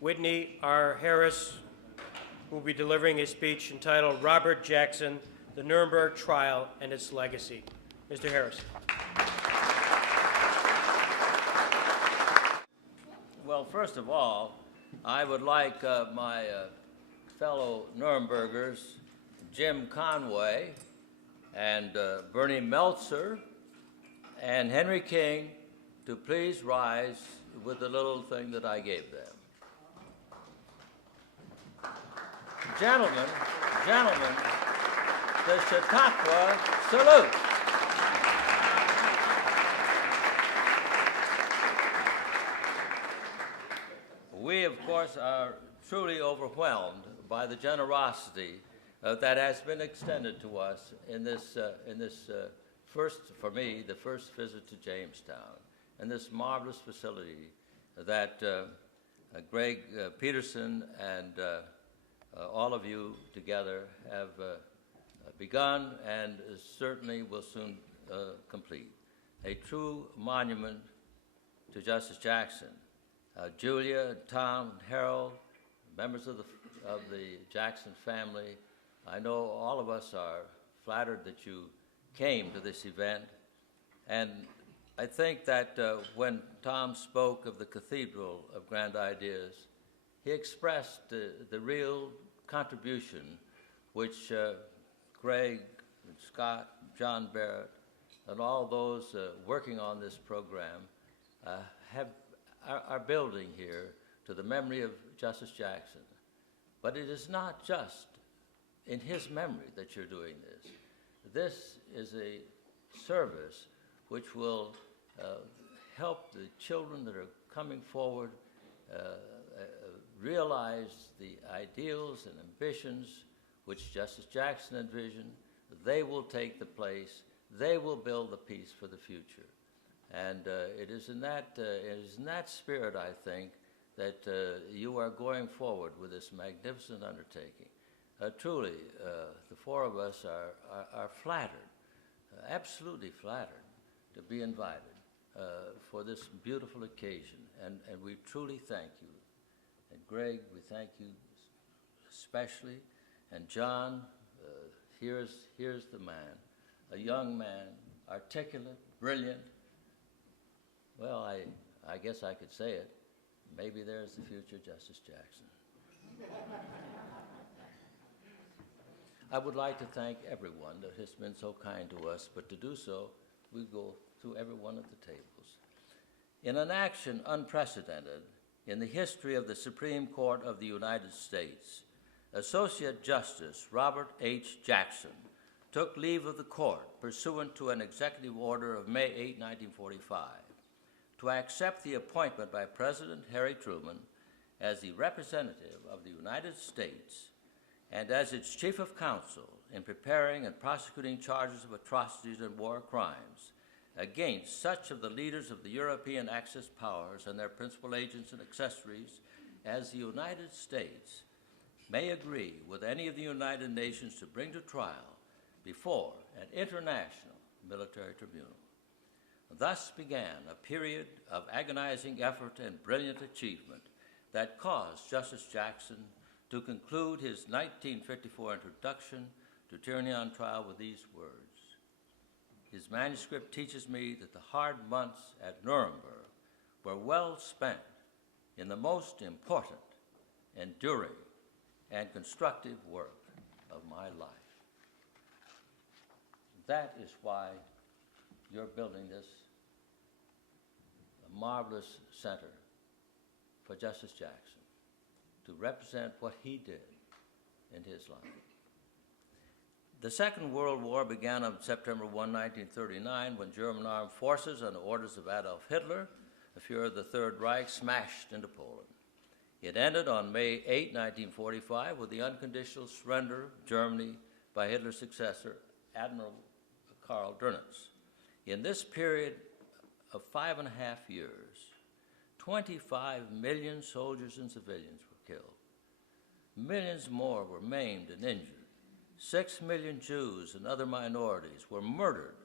Whitney R. Harris, who will be delivering a speech entitled Robert Jackson, the Nuremberg Trial and Its Legacy. Mr. Harris. Well, first of all, I would like my fellow Nurembergers, Jim Conway and Bernie Meltzer and Henry King, to please rise with the little thing that I gave them. Gentlemen, the Chautauqua salute. We, of course, are truly overwhelmed by the generosity that has been extended to us in this first, for me, the first visit to Jamestown, and this marvelous facility that Greg Peterson and all of you together have begun and certainly will soon complete. A true monument to Justice Jackson. Julia, Tom, Harold, members of the Jackson family, I know all of us are flattered that you came to this event, and I think that when Tom spoke of the Cathedral of Grand Ideas, he expressed the real contribution which Greg and Scott, John Barrett, and all those working on this program are building here to the memory of Justice Jackson. But it is not just in his memory that you're doing this. This is a service which will help the children that are coming forward realize the ideals and ambitions which Justice Jackson envisioned. They will take the place. They will build the peace for the future. And it is in that spirit, I think, that you are going forward with this magnificent undertaking. Truly, the four of us are flattered, absolutely flattered, to be invited for this beautiful occasion. And we truly thank you. And Greg, we thank you especially. And John, here's the man, a young man, articulate, brilliant. Well, I guess I could say it. Maybe there's the future Justice Jackson. I would like to thank everyone that has been so kind to us, but to do so, we go through every one of the tables. In an action unprecedented in the history of the Supreme Court of the United States, Associate Justice Robert H. Jackson took leave of the court pursuant to an executive order of May 8, 1945, to accept the appointment by President Harry Truman as the representative of the United States and as its chief of counsel in preparing and prosecuting charges of atrocities and war crimes against such of the leaders of the European Axis powers and their principal agents and accessories as the United States may agree with any of the United Nations to bring to trial before an international military tribunal. Thus began a period of agonizing effort and brilliant achievement that caused Justice Jackson to conclude his 1954 introduction to Tyranny on Trial with these words. His manuscript teaches me that the hard months at Nuremberg were well spent in the most important, enduring, and constructive work of my life. That is why you're building this marvelous center for Justice Jackson to represent what he did in his life. The Second World War began on September 1, 1939, when German armed forces, on the orders of Adolf Hitler, the Fuhrer of the Third Reich, smashed into Poland. It ended on May 8, 1945, with the unconditional surrender of Germany by Hitler's successor, Admiral Karl Dönitz. In this period of 5.5 years, 25 million soldiers and civilians were killed. Millions more were maimed and injured. 6 million Jews and other minorities were murdered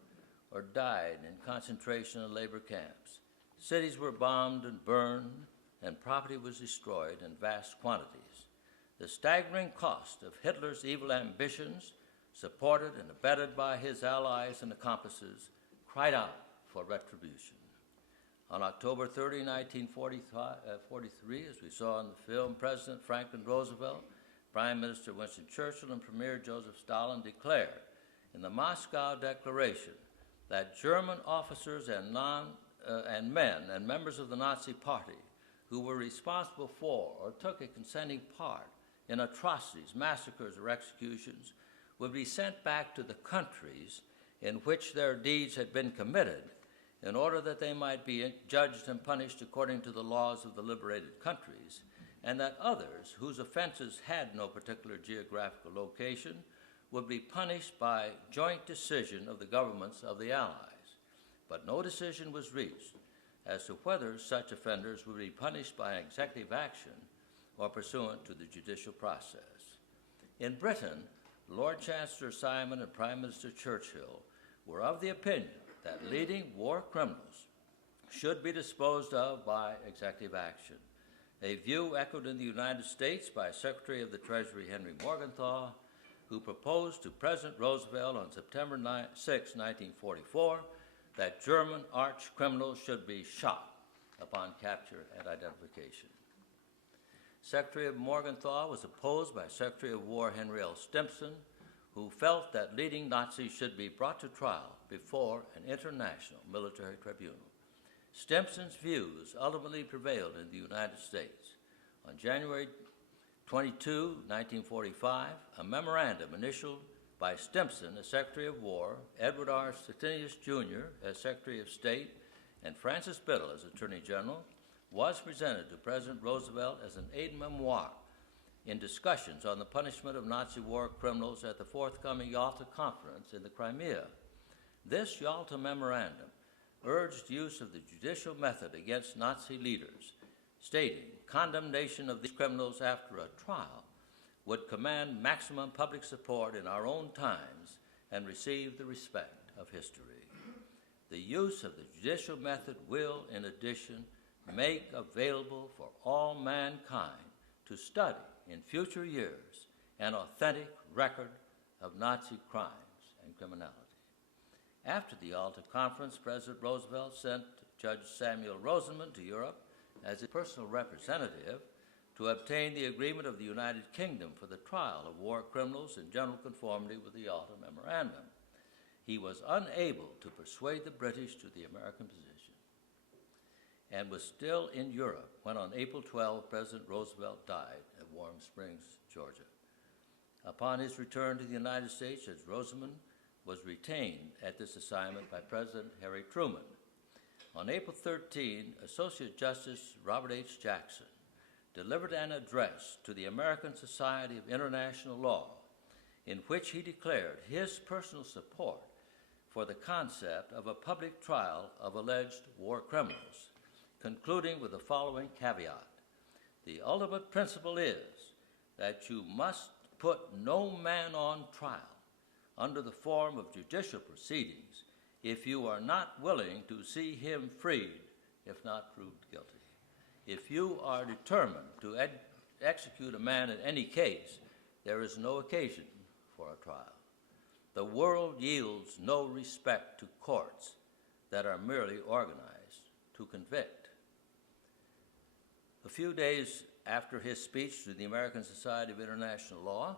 or died in concentration and labor camps. Cities were bombed and burned, and property was destroyed in vast quantities. The staggering cost of Hitler's evil ambitions, supported and abetted by his allies and accomplices, cried out for retribution. On October 30, 1943, as we saw in the film, President Franklin Roosevelt, Prime Minister Winston Churchill, and Premier Joseph Stalin declared in the Moscow Declaration that German officers and men and members of the Nazi Party who were responsible for or took a consenting part in atrocities, massacres, or executions would be sent back to the countries in which their deeds had been committed in order that they might be judged and punished according to the laws of the liberated countries, and that others whose offenses had no particular geographical location would be punished by joint decision of the governments of the Allies. But no decision was reached as to whether such offenders would be punished by executive action or pursuant to the judicial process. In Britain, Lord Chancellor Simon and Prime Minister Churchill were of the opinion that leading war criminals should be disposed of by executive action, a view echoed in the United States by Secretary of the Treasury Henry Morgenthau, who proposed to President Roosevelt on September 6, 1944, that German arch criminals should be shot upon capture and identification. Secretary of Morgenthau was opposed by Secretary of War Henry L. Stimson, who felt that leading Nazis should be brought to trial before an international military tribunal. Stimson's views ultimately prevailed in the United States. On January 22, 1945, a memorandum initialed by Stimson as Secretary of War, Edward R. Stettinius, Jr. as Secretary of State, and Francis Biddle as Attorney General, was presented to President Roosevelt as an aide-memoire in discussions on the punishment of Nazi war criminals at the forthcoming Yalta Conference in the Crimea. This Yalta Memorandum urged use of the judicial method against Nazi leaders, stating condemnation of these criminals after a trial would command maximum public support in our own times and receive the respect of history. The use of the judicial method will, in addition, make available for all mankind to study in future years an authentic record of Nazi crimes and criminality. After the Yalta Conference, President Roosevelt sent Judge Samuel Rosenman to Europe as a personal representative to obtain the agreement of the United Kingdom for the trial of war criminals in general conformity with the Yalta Memorandum. He was unable to persuade the British to the American position and was still in Europe when on April 12, President Roosevelt died at Warm Springs, Georgia. Upon his return to the United States, Judge Rosenman was retained at this assignment by President Harry Truman. On April 13, Associate Justice Robert H. Jackson delivered an address to the American Society of International Law in which he declared his personal support for the concept of a public trial of alleged war criminals, concluding with the following caveat: the ultimate principle is that you must put no man on trial under the form of judicial proceedings if you are not willing to see him freed, if not proved guilty. If you are determined to execute a man in any case, there is no occasion for a trial. The world yields no respect to courts that are merely organized to convict. A few days after his speech to the American Society of International Law,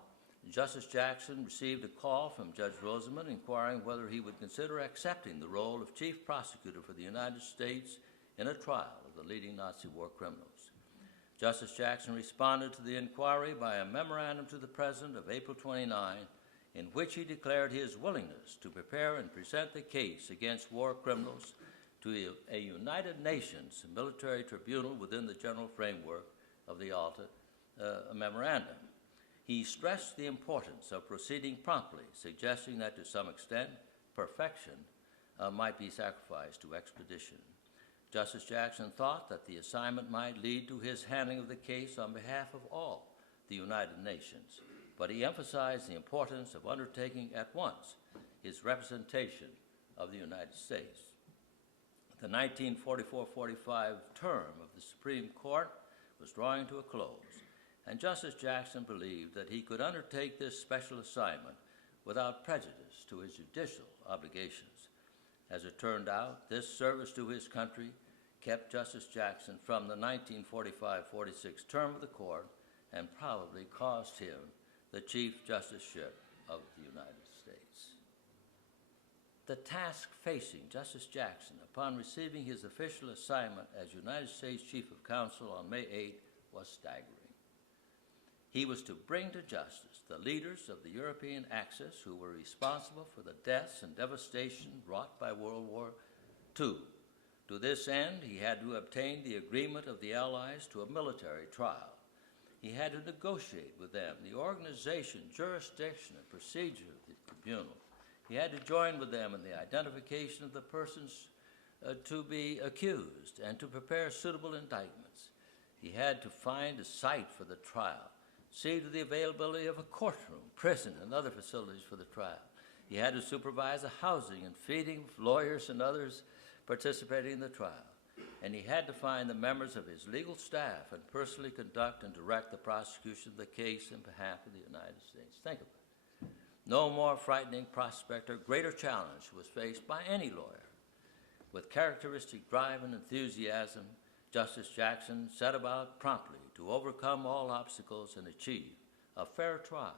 Justice Jackson received a call from Judge Rosenman inquiring whether he would consider accepting the role of chief prosecutor for the United States in a trial of the leading Nazi war criminals. Justice Jackson responded to the inquiry by a memorandum to the President of April 29, in which he declared his willingness to prepare and present the case against war criminals to a United Nations military tribunal within the general framework of the Yalta Memorandum. He stressed the importance of proceeding promptly, suggesting that to some extent perfection might be sacrificed to expedition. Justice Jackson thought that the assignment might lead to his handling of the case on behalf of all the United Nations, but he emphasized the importance of undertaking at once his representation of the United States. The 1944-45 term of the Supreme Court was drawing to a close, and Justice Jackson believed that he could undertake this special assignment without prejudice to his judicial obligations. As it turned out, this service to his country kept Justice Jackson from the 1945-46 term of the court and probably cost him the Chief Justiceship of the United States. The task facing Justice Jackson upon receiving his official assignment as United States Chief of Counsel on May 8 was staggering. He was to bring to justice the leaders of the European Axis who were responsible for the deaths and devastation wrought by World War II. To this end, he had to obtain the agreement of the Allies to a military trial. He had to negotiate with them the organization, jurisdiction, and procedure of the tribunal. He had to join with them in the identification of the persons to be accused and to prepare suitable indictments. He had to find a site for the trial, see to the availability of a courtroom, prison, and other facilities for the trial. He had to supervise the housing and feeding of lawyers and others participating in the trial. And he had to find the members of his legal staff and personally conduct and direct the prosecution of the case in behalf of the United States. Think of it. No more frightening prospect or greater challenge was faced by any lawyer. With characteristic drive and enthusiasm, Justice Jackson set about promptly to overcome all obstacles and achieve a fair trial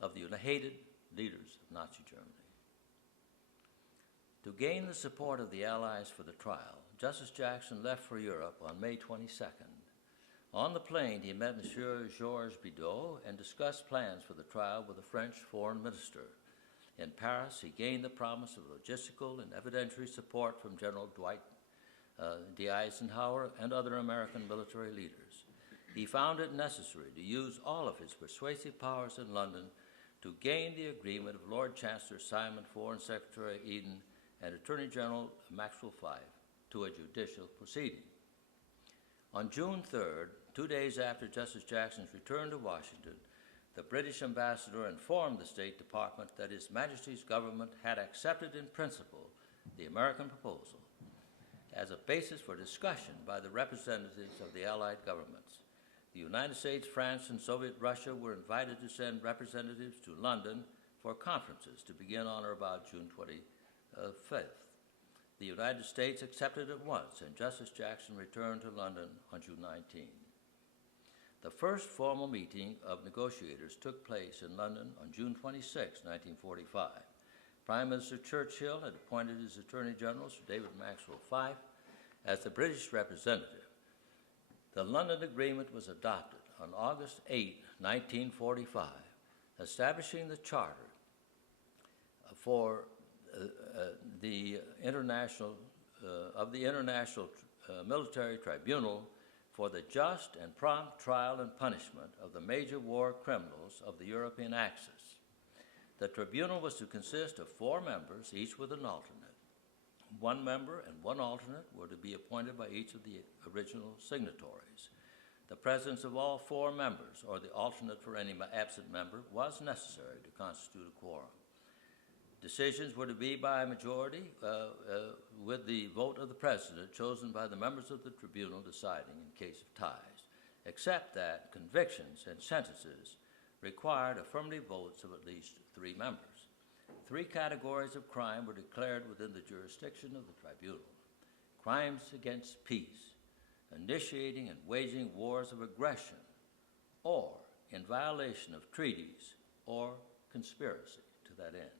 of the hated leaders of Nazi Germany. To gain the support of the Allies for the trial, Justice Jackson left for Europe on May 22nd. On the plane, he met Monsieur Georges Bidault and discussed plans for the trial with the French foreign minister. In Paris, he gained the promise of logistical and evidentiary support from General Dwight D. Eisenhower and other American military leaders. He found it necessary to use all of his persuasive powers in London to gain the agreement of Lord Chancellor Simon, Foreign Secretary Eden, and Attorney General Maxwell Fyfe to a judicial proceeding. On June 3rd, 2 days after Justice Jackson's return to Washington, the British ambassador informed the State Department that His Majesty's government had accepted in principle the American proposal as a basis for discussion by the representatives of the Allied governments. The United States, France, and Soviet Russia were invited to send representatives to London for conferences to begin on or about June 25th. The United States accepted at once, and Justice Jackson returned to London on June 19. The first formal meeting of negotiators took place in London on June 26, 1945. Prime Minister Churchill had appointed his Attorney General, Sir David Maxwell Fyfe, as the British representative. The London Agreement was adopted on August 8, 1945, establishing the charter for the International Military Tribunal for the just and prompt trial and punishment of the major war criminals of the European Axis. The tribunal was to consist of 4 members, each with an alternate. 1 member and 1 alternate were to be appointed by each of the original signatories. The presence of all 4 members, or the alternate for any absent member, was necessary to constitute a quorum. Decisions were to be by a majority with the vote of the President chosen by the members of the tribunal deciding in case of ties, except that convictions and sentences required affirmative votes of at least 3 members. 3 categories of crime were declared within the jurisdiction of the tribunal: crimes against peace, initiating and waging wars of aggression, or in violation of treaties or conspiracy to that end;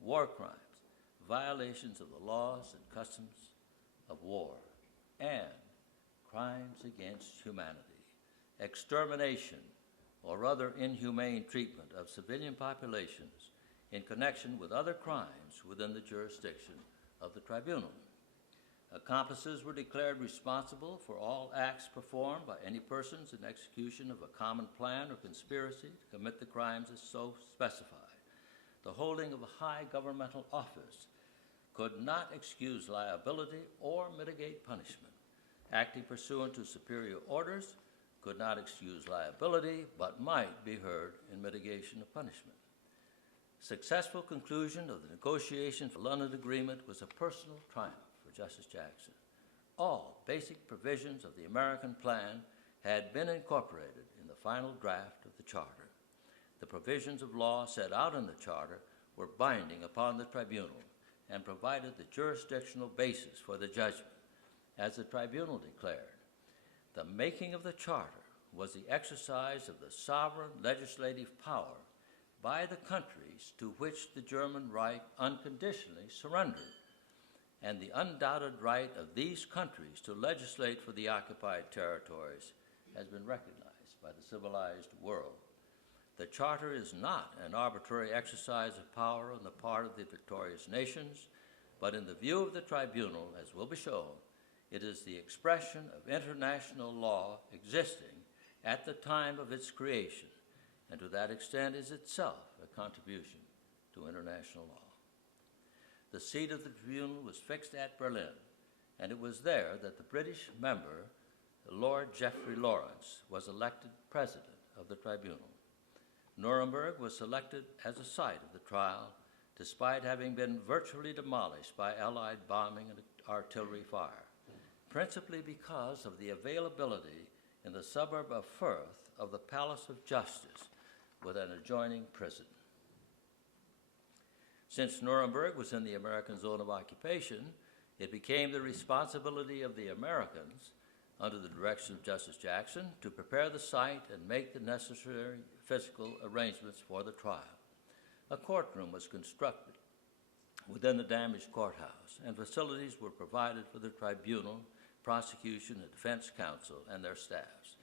war crimes, violations of the laws and customs of war, and crimes against humanity, extermination or other inhumane treatment of civilian populations in connection with other crimes within the jurisdiction of the tribunal. Accomplices were declared responsible for all acts performed by any persons in execution of a common plan or conspiracy to commit the crimes as so specified. The holding of a high governmental office could not excuse liability or mitigate punishment. Acting pursuant to superior orders could not excuse liability, but might be heard in mitigation of punishment. Successful conclusion of the negotiations for the London Agreement was a personal triumph for Justice Jackson. All basic provisions of the American plan had been incorporated in the final draft of the charter. The provisions of law set out in the charter were binding upon the tribunal and provided the jurisdictional basis for the judgment. As the tribunal declared, the making of the charter was the exercise of the sovereign legislative power by the countries to which the German Reich unconditionally surrendered, and the undoubted right of these countries to legislate for the occupied territories has been recognized by the civilized world. The charter is not an arbitrary exercise of power on the part of the victorious nations, but in the view of the tribunal, as will be shown, it is the expression of international law existing at the time of its creation, and to that extent is itself a contribution to international law. The seat of the tribunal was fixed at Berlin, and it was there that the British member, Lord Geoffrey Lawrence, was elected president of the tribunal. Nuremberg was selected as a site of the trial, despite having been virtually demolished by Allied bombing and artillery fire, principally because of the availability in the suburb of Fürth of the Palace of Justice with an adjoining prison. Since Nuremberg was in the American zone of occupation, it became the responsibility of the Americans, under the direction of Justice Jackson, to prepare the site and make the necessary physical arrangements for the trial. A courtroom was constructed within the damaged courthouse, and facilities were provided for the tribunal, prosecution, and defense counsel, and their staffs.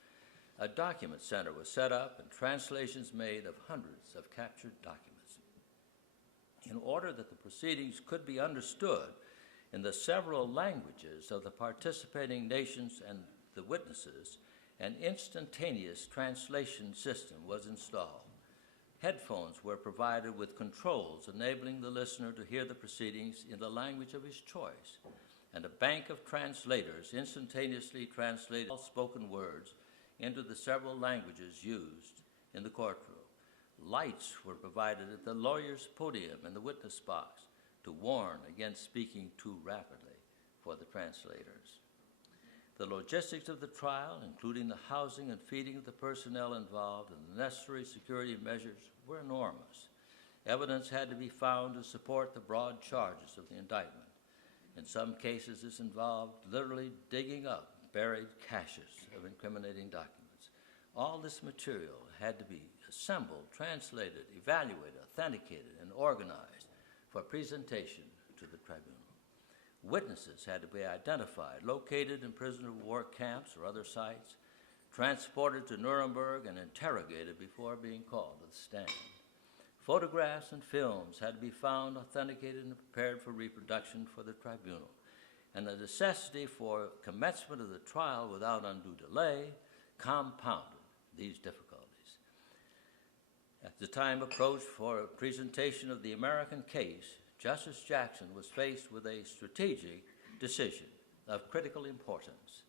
A document center was set up and translations made of hundreds of captured documents. In order that the proceedings could be understood in the several languages of the participating nations and the witnesses, an instantaneous translation system was installed. Headphones were provided with controls enabling the listener to hear the proceedings in the language of his choice, and a bank of translators instantaneously translated all spoken words into the several languages used in the courtroom. Lights were provided at the lawyer's podium and the witness box to warn against speaking too rapidly for the translators. The logistics of the trial, including the housing and feeding of the personnel involved and the necessary security measures, were enormous. Evidence had to be found to support the broad charges of the indictment. In some cases, this involved literally digging up buried caches of incriminating documents. All this material had to be assembled, translated, evaluated, authenticated, and organized for presentation to the tribunal. Witnesses had to be identified, located in prisoner of war camps or other sites, transported to Nuremberg, and interrogated before being called to the stand. Photographs and films had to be found, authenticated, and prepared for reproduction for the tribunal, and the necessity for commencement of the trial without undue delay compounded these difficulties. As the time approached for presentation of the American case, Justice Jackson was faced with a strategic decision of critical importance: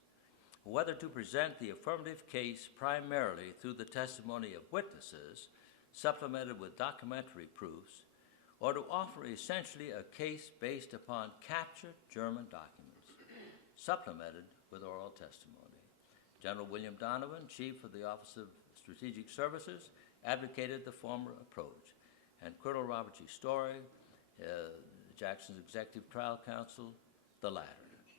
whether to present the affirmative case primarily through the testimony of witnesses, supplemented with documentary proofs, or to offer essentially a case based upon captured German documents, supplemented with oral testimony. General William Donovan, Chief of the Office of Strategic Services, advocated the former approach, and Colonel Robert G. Story, Jackson's Executive Trial Counsel, the latter.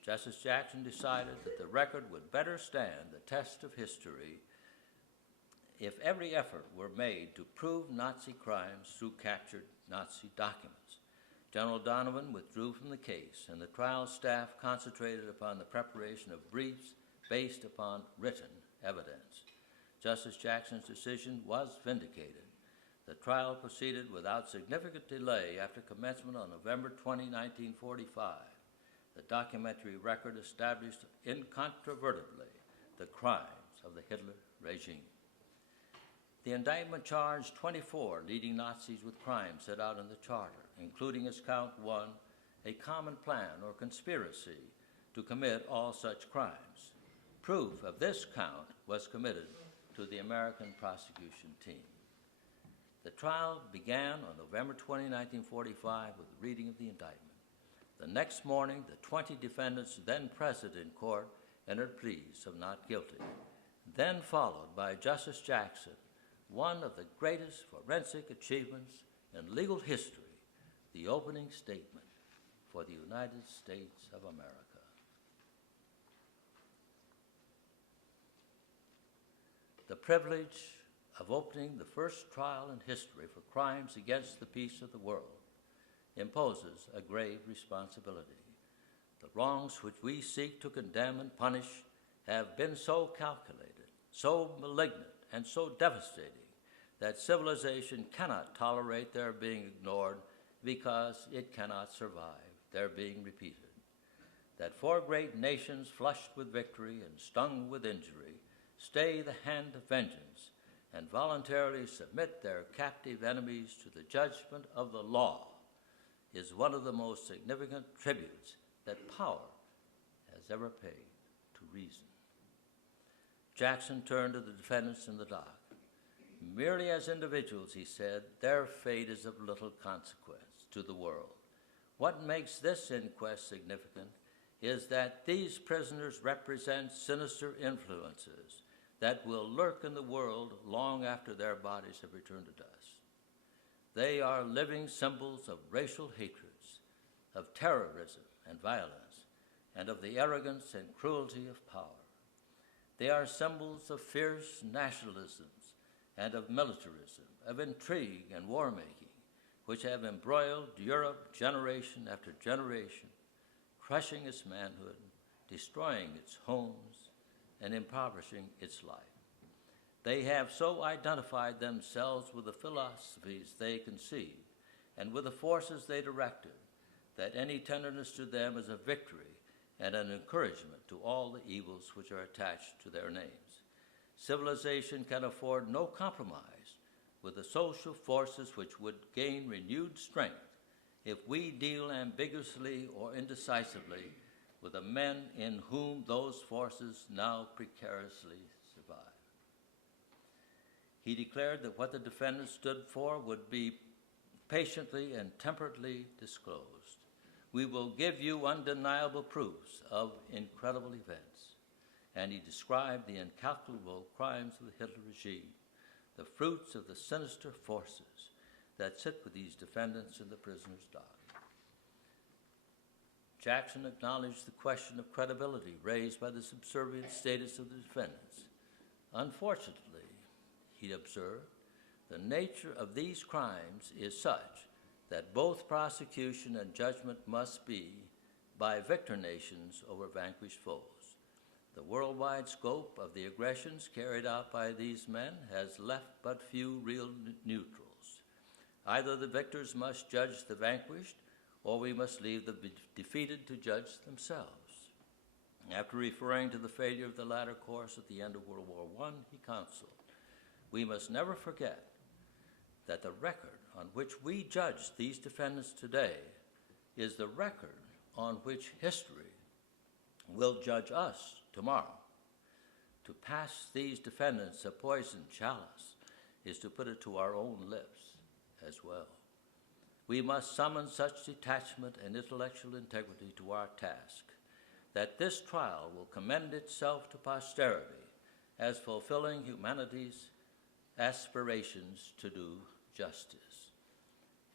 Justice Jackson decided that the record would better stand the test of history if every effort were made to prove Nazi crimes through captured Nazi documents. General Donovan withdrew from the case, and the trial staff concentrated upon the preparation of briefs based upon written evidence. Justice Jackson's decision was vindicated. The trial proceeded without significant delay after commencement on November 20, 1945. The documentary record established incontrovertibly the crimes of the Hitler regime. The indictment charged 24 leading Nazis with crimes set out in the Charter, including as count 1, a common plan or conspiracy to commit all such crimes. Proof of this count was committed to the American prosecution team. The trial began on November 20, 1945, with the reading of the indictment. The next morning, the 20 defendants then present in court entered pleas of not guilty. then followed by Justice Jackson, one of the greatest forensic achievements in legal history, the opening statement for the United States of America. The privilege of opening the first trial in history for crimes against the peace of the world imposes a grave responsibility. The wrongs which we seek to condemn and punish have been so calculated, so malignant, and so devastating that civilization cannot tolerate their being ignored because it cannot survive their being repeated. That four great nations flushed with victory and stung with injury stay the hand of vengeance and voluntarily submit their captive enemies to the judgment of the law is one of the most significant tributes that power has ever paid to reason. Jackson turned to the defendants in the dock. Merely as individuals, he said, their fate is of little consequence to the world. What makes this inquest significant is that these prisoners represent sinister influences that will lurk in the world long after their bodies have returned to dust. They are living symbols of racial hatreds, of terrorism and violence, and of the arrogance and cruelty of power. They are symbols of fierce nationalisms and of militarism, of intrigue and war-making, which have embroiled Europe generation after generation, crushing its manhood, destroying its homes, and impoverishing its life. They have so identified themselves with the philosophies they conceived and with the forces they directed that any tenderness to them is a victory and an encouragement to all the evils which are attached to their names. Civilization can afford no compromise with the social forces which would gain renewed strength if we deal ambiguously or indecisively with the men in whom those forces now precariously survive. He declared that what the defendants stood for would be patiently and temperately disclosed. We will give you undeniable proofs of incredible events. And he described the incalculable crimes of the Hitler regime, the fruits of the sinister forces that sit with these defendants in the prisoner's dock. Jackson acknowledged the question of credibility raised by the subservient status of the defendants. Unfortunately, he observed, the nature of these crimes is such that both prosecution and judgment must be by victor nations over vanquished foes. The worldwide scope of the aggressions carried out by these men has left but few real neutrals. Either the victors must judge the vanquished, or we must leave the defeated to judge themselves. After referring to the failure of the latter course at the end of World War I, he counseled, we must never forget that the record on which we judge these defendants today is the record on which history will judge us tomorrow. To pass these defendants a poisoned chalice is to put it to our own lips as well. We must summon such detachment and intellectual integrity to our task that this trial will commend itself to posterity as fulfilling humanity's aspirations to do justice.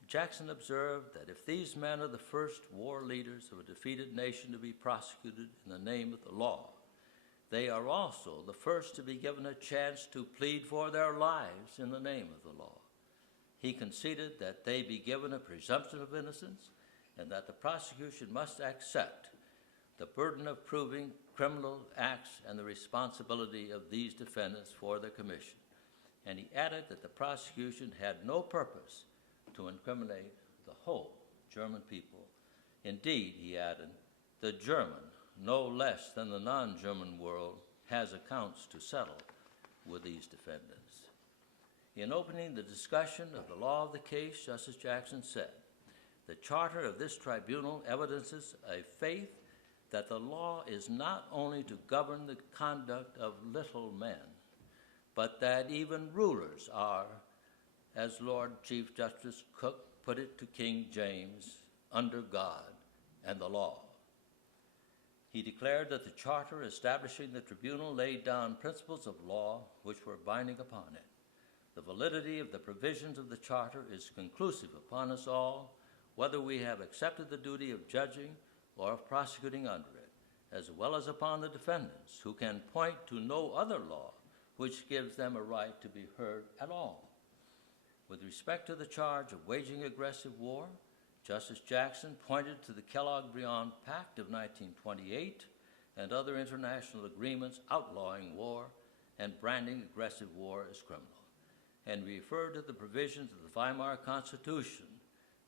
Jackson observed that if these men are the first war leaders of a defeated nation to be prosecuted in the name of the law, they are also the first to be given a chance to plead for their lives in the name of the law. He conceded that they be given a presumption of innocence and that the prosecution must accept the burden of proving criminal acts and the responsibility of these defendants for their commission. And he added that the prosecution had no purpose to incriminate the whole German people. Indeed, he added, the German, no less than the non-German world, has accounts to settle with these defendants. In opening the discussion of the law of the case, Justice Jackson said, the charter of this tribunal evidences a faith that the law is not only to govern the conduct of little men, but that even rulers are, as Lord Chief Justice Cook put it to King James, under God and the law. He declared that the charter establishing the tribunal laid down principles of law which were binding upon it. The validity of the provisions of the charter is conclusive upon us all, whether we have accepted the duty of judging or of prosecuting under it, as well as upon the defendants, who can point to no other law which gives them a right to be heard at all. With respect to the charge of waging aggressive war, Justice Jackson pointed to the Kellogg-Briand Pact of 1928 and other international agreements outlawing war and branding aggressive war as criminal, and referred to the provisions of the Weimar Constitution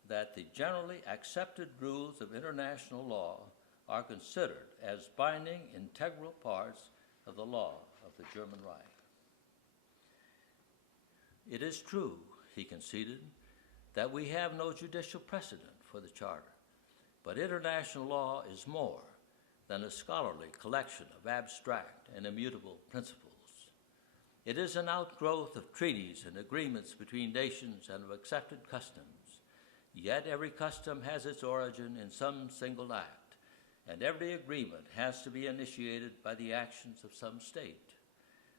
that the generally accepted rules of international law are considered as binding integral parts of the law of the German Reich. It is true, he conceded, that we have no judicial precedent for the Charter, but international law is more than a scholarly collection of abstract and immutable principles. It is an outgrowth of treaties and agreements between nations and of accepted customs. Yet every custom has its origin in some single act, and every agreement has to be initiated by the actions of some state.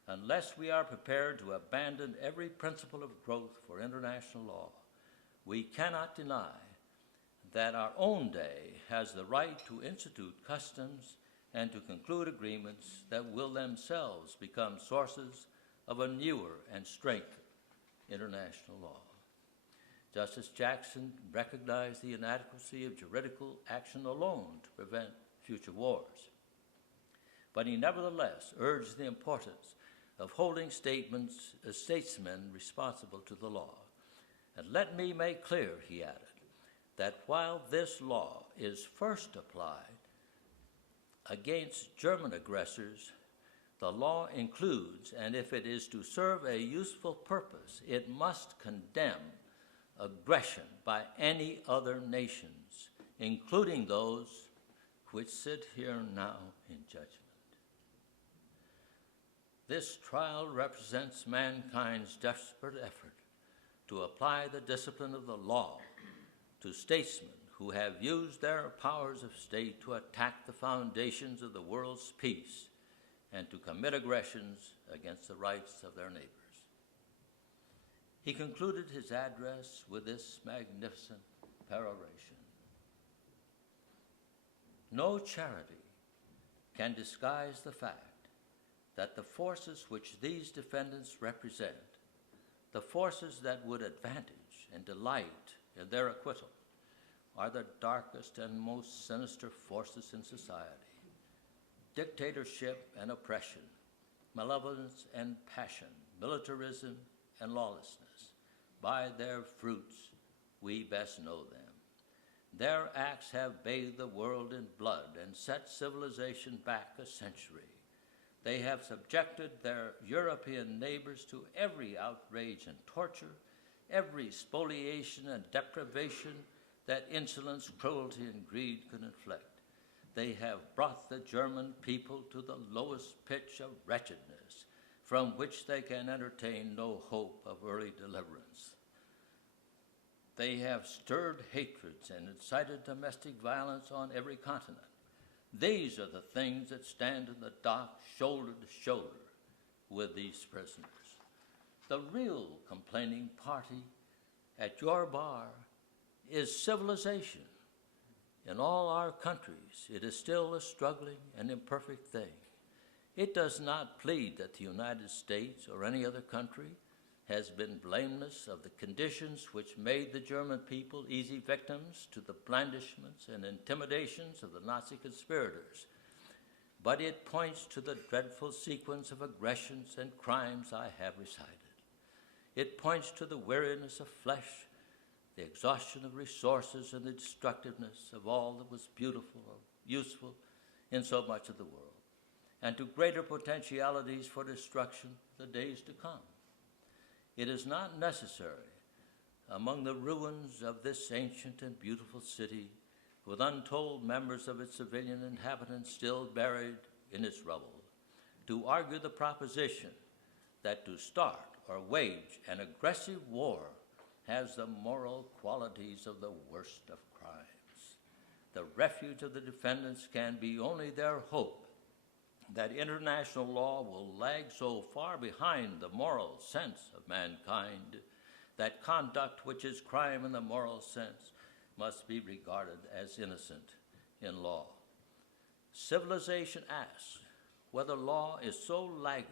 Unless we are prepared to abandon every principle of growth for international law, we cannot deny that our own day has the right to institute customs and to conclude agreements that will themselves become sources of a newer and strengthened international law. Justice Jackson recognized the inadequacy of juridical action alone to prevent future wars, but he nevertheless urged the importance of holding statesmen responsible to the law. And let me make clear, he added, that while this law is first applied against German aggressors, the law includes, and if it is to serve a useful purpose, it must condemn aggression by any other nations, including those which sit here now in judgment. This trial represents mankind's desperate effort to apply the discipline of the law to statesmen who have used their powers of state to attack the foundations of the world's peace and to commit aggressions against the rights of their neighbors. He concluded his address with this magnificent peroration. No charity can disguise the fact that the forces which these defendants represent, the forces that would advantage and delight in their acquittal, are the darkest and most sinister forces in society. Dictatorship and oppression, malevolence and passion, militarism and lawlessness. By their fruits we best know them. Their acts have bathed the world in blood and set civilization back a century. They have subjected their European neighbors to every outrage and torture, every spoliation and deprivation that insolence, cruelty, and greed could inflict. They have brought the German people to the lowest pitch of wretchedness, from which they can entertain no hope of early deliverance. They have stirred hatreds and incited domestic violence on every continent. These are the things that stand in the dock shoulder to shoulder with these prisoners. The real complaining party at your bar is civilization. In all our countries, it is still a struggling and imperfect thing. It does not plead that the United States or any other country has been blameless of the conditions which made the German people easy victims to the blandishments and intimidations of the Nazi conspirators. But it points to the dreadful sequence of aggressions and crimes I have recited. It points to the weariness of flesh, the exhaustion of resources, and the destructiveness of all that was beautiful or useful in so much of the world, and to greater potentialities for destruction the days to come. It is not necessary, among the ruins of this ancient and beautiful city, with untold members of its civilian inhabitants still buried in its rubble, to argue the proposition that to start or wage an aggressive war has the moral qualities of the worst of crimes. the refuge of the defendants can be only their hope that international law will lag so far behind the moral sense of mankind that conduct which is crime in the moral sense must be regarded as innocent in law. Civilization asks whether law is so laggard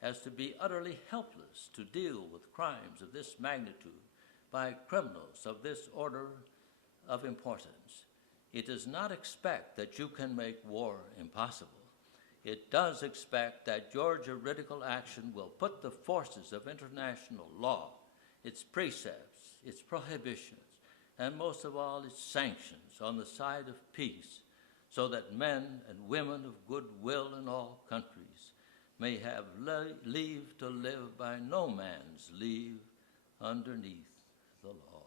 as to be utterly helpless to deal with crimes of this magnitude by criminals of this order of importance. It does not expect that you can make war impossible. It does expect that your juridical action will put the forces of international law, its precepts, its prohibitions, and most of all its sanctions on the side of peace, so that men and women of goodwill in all countries may have leave to live by no man's leave underneath the law.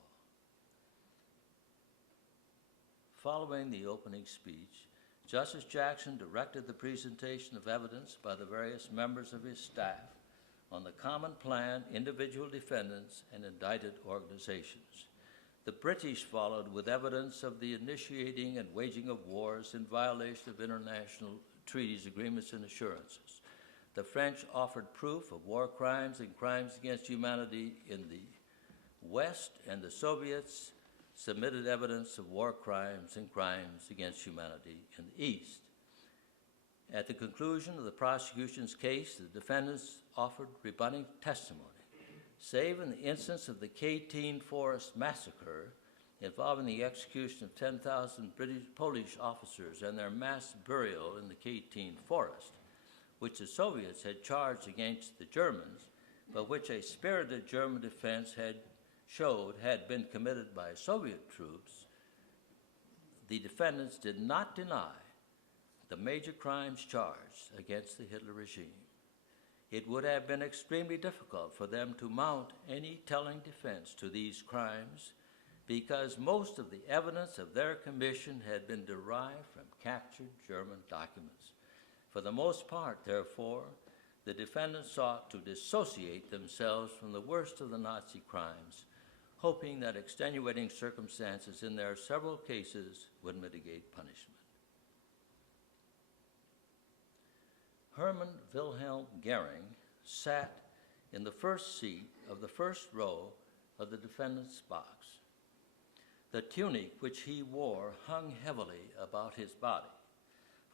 Following the opening speech, Justice Jackson directed the presentation of evidence by the various members of his staff on the common plan, individual defendants, and indicted organizations. The British followed with evidence of the initiating and waging of wars in violation of international treaties, agreements, and assurances. The French offered proof of war crimes and crimes against humanity in the West, and the Soviets submitted evidence of war crimes and crimes against humanity in the East. At the conclusion of the prosecution's case, the defendants offered rebutting testimony, save in the instance of the Katyn Forest massacre involving the execution of 10,000 Polish officers and their mass burial in the Katyn Forest, which the Soviets had charged against the Germans, but which a spirited German defense had been committed by Soviet troops. The defendants did not deny the major crimes charged against the Hitler regime. It would have been extremely difficult for them to mount any telling defense to these crimes because most of the evidence of their commission had been derived from captured German documents. For the most part, therefore, the defendants sought to dissociate themselves from the worst of the Nazi crimes, hoping that extenuating circumstances in their several cases would mitigate punishment. Hermann Wilhelm Goering sat in the first seat of the first row of the defendant's box. The tunic which he wore hung heavily about his body,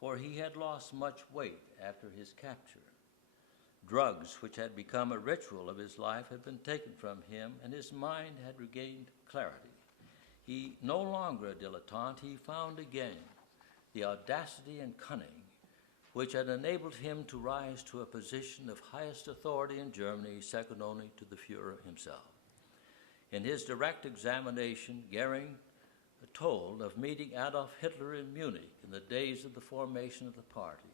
for he had lost much weight after his capture. Drugs, which had become a ritual of his life, had been taken from him, and his mind had regained clarity. He, no longer a dilettante, he found again the audacity and cunning which had enabled him to rise to a position of highest authority in Germany, second only to the Führer himself. In his direct examination, Goering told of meeting Adolf Hitler in Munich in the days of the formation of the party,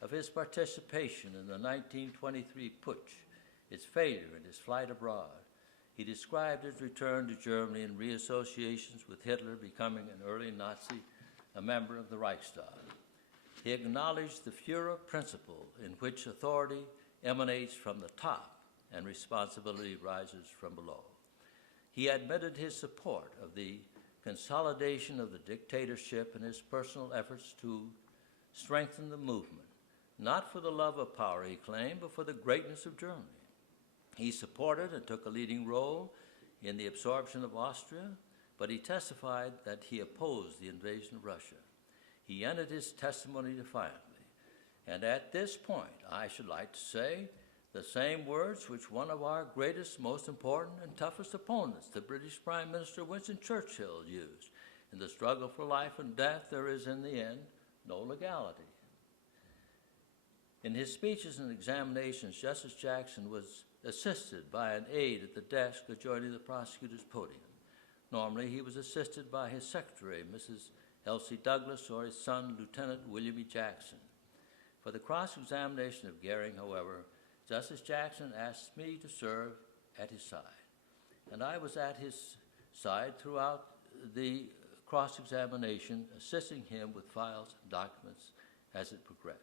of his participation in the 1923 putsch, its failure, and his flight abroad. He described his return to Germany and reassociations with Hitler, becoming an early Nazi, a member of the Reichstag. He acknowledged the Führer principle in which authority emanates from the top and responsibility rises from below. He admitted his support of the consolidation of the dictatorship and his personal efforts to strengthen the movement, not for the love of power, he claimed, but for the greatness of Germany. He supported and took a leading role in the absorption of Austria, but he testified that he opposed the invasion of Russia. He ended his testimony defiantly. And at this point, I should like to say the same words which one of our greatest, most important, and toughest opponents, the British Prime Minister Winston Churchill, used. In the struggle for life and death, there is, in the end, no legality. In his speeches and examinations, Justice Jackson was assisted by an aide at the desk adjoining the prosecutor's podium. Normally, he was assisted by his secretary, Mrs. Elsie Douglas, or his son, Lieutenant William E. Jackson. For the cross-examination of Goering, however, Justice Jackson asked me to serve at his side, and I was at his side throughout the cross-examination, assisting him with files and documents as it progressed.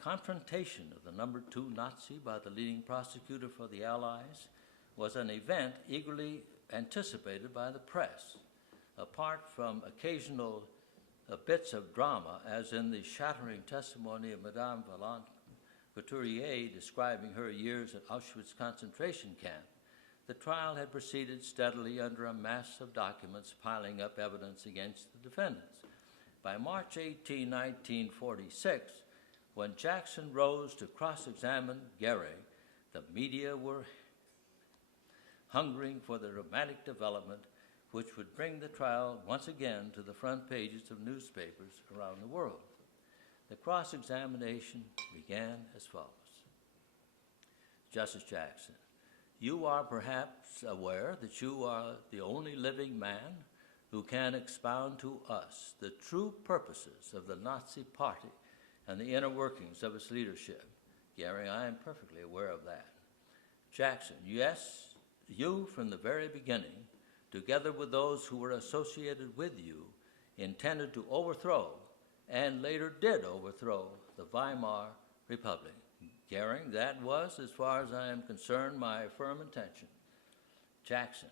Confrontation of the number 2 Nazi by the leading prosecutor for the Allies was an event eagerly anticipated by the press. apart from occasional bits of drama, as in the shattering testimony of Madame Valente Couturier describing her years at Auschwitz concentration camp, the trial had proceeded steadily under a mass of documents piling up evidence against the defendants. By March 18, 1946, when Jackson rose to cross-examine Goering, the media were hungering for the dramatic development which would bring the trial once again to the front pages of newspapers around the world. The cross-examination began as follows. Justice Jackson, you are perhaps aware that you are the only living man who can expound to us the true purposes of the Nazi Party and the inner workings of its leadership. Goering, I am perfectly aware of that. Jackson, yes, you from the very beginning, together with those who were associated with you, intended to overthrow and later did overthrow the Weimar Republic. Goering, that was, as far as I am concerned, my firm intention. Jackson,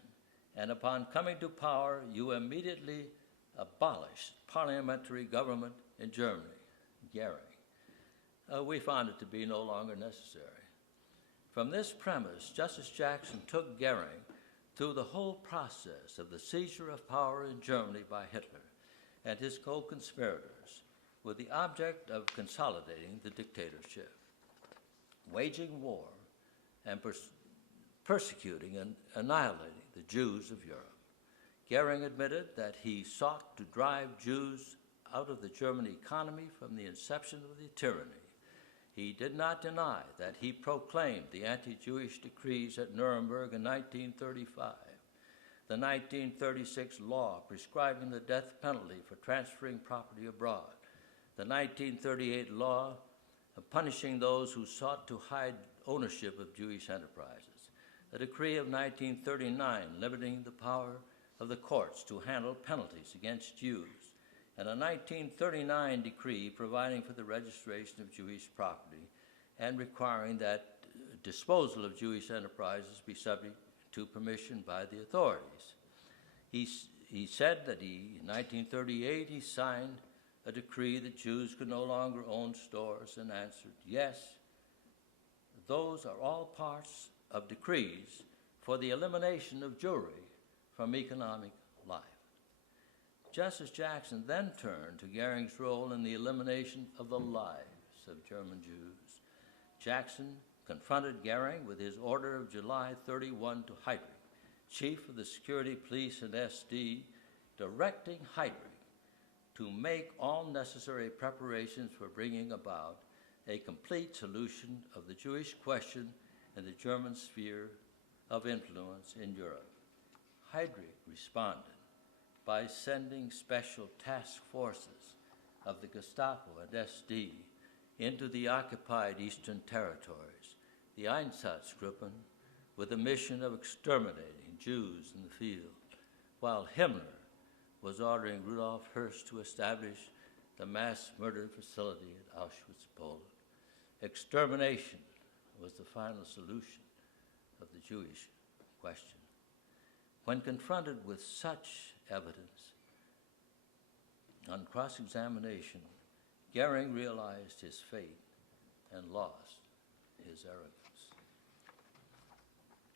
and upon coming to power, you immediately abolished parliamentary government in Germany. Goering, we found it to be no longer necessary. From this premise, Justice Jackson took Goering through the whole process of the seizure of power in Germany by Hitler and his co-conspirators with the object of consolidating the dictatorship, waging war, and persecuting and annihilating the Jews of Europe. Goering admitted that he sought to drive Jews out of the German economy from the inception of the tyranny. He did not deny that he proclaimed the anti-Jewish decrees at Nuremberg in 1935, the 1936 law prescribing the death penalty for transferring property abroad, the 1938 law punishing those who sought to hide ownership of Jewish enterprises, the decree of 1939 limiting the power of the courts to handle penalties against Jews, and a 1939 decree providing for the registration of Jewish property and requiring that disposal of Jewish enterprises be subject to permission by the authorities. He said that in 1938 he signed a decree that Jews could no longer own stores and answered, yes, those are all parts of decrees for the elimination of Jewry from economic life. Justice Jackson then turned to Goering's role in the elimination of the lives of German Jews. Jackson confronted Goering with his order of July 31 to Heydrich, chief of the security police and SD, directing Heydrich to make all necessary preparations for bringing about a complete solution of the Jewish question in the German sphere of influence in Europe. Heydrich responded by sending special task forces of the Gestapo and SD into the occupied eastern territories, the Einsatzgruppen, with the mission of exterminating Jews in the field, while Himmler was ordering Rudolf Hirsch to establish the mass murder facility at Auschwitz, Poland. Extermination was the final solution of the Jewish question. When confronted with such evidence on cross-examination, Goering realized his fate and lost his arrogance.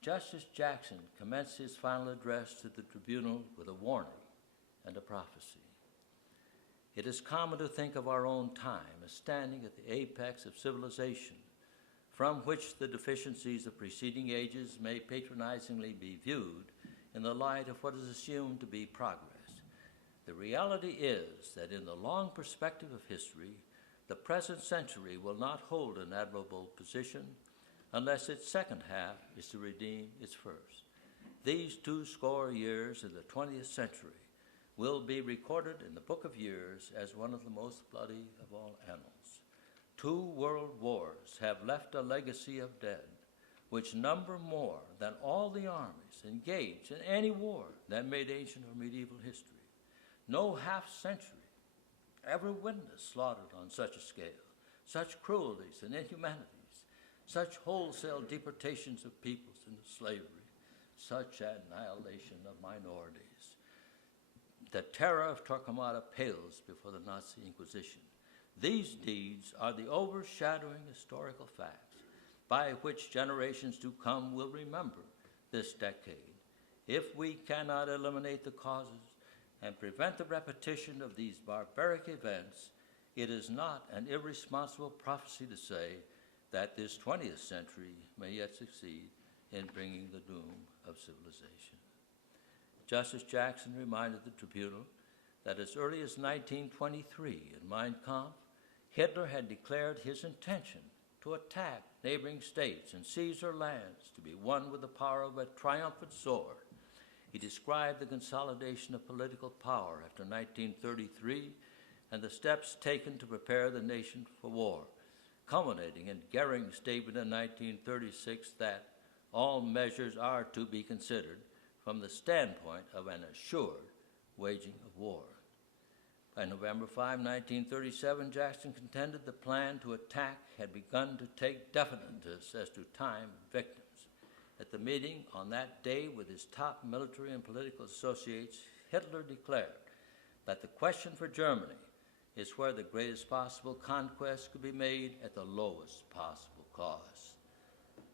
Justice Jackson commenced his final address to the tribunal with a warning and a prophecy. It is common to think of our own time as standing at the apex of civilization, from which the deficiencies of preceding ages may patronizingly be viewed in the light of what is assumed to be progress. The reality is that in the long perspective of history, the present century will not hold an admirable position unless its second half is to redeem its first. These 20 years in the 20th century will be recorded in the book of years as one of the most bloody of all annals. 2 world wars have left a legacy of dead, which number more than all the armies engaged in any war that made ancient or medieval history. No half-century ever witnessed slaughtered on such a scale, such cruelties and inhumanities, such wholesale deportations of peoples into slavery, such annihilation of minorities. The terror of Torquemada pales before the Nazi Inquisition. These deeds are the overshadowing historical facts by which generations to come will remember this decade. If we cannot eliminate the causes and prevent the repetition of these barbaric events, it is not an irresponsible prophecy to say that this 20th century may yet succeed in bringing the doom of civilization. Justice Jackson reminded the tribunal that as early as 1923 in Mein Kampf, Hitler had declared his intention to attack neighboring states and seize their lands to be won with the power of a triumphant sword. He described the consolidation of political power after 1933 and the steps taken to prepare the nation for war, culminating in Goering's statement in 1936 that all measures are to be considered from the standpoint of an assured waging of war. By November 5, 1937, Jackson contended the plan to attack had begun to take definiteness as to time and victims. At the meeting on that day with his top military and political associates, Hitler declared that the question for Germany is where the greatest possible conquest could be made at the lowest possible cost.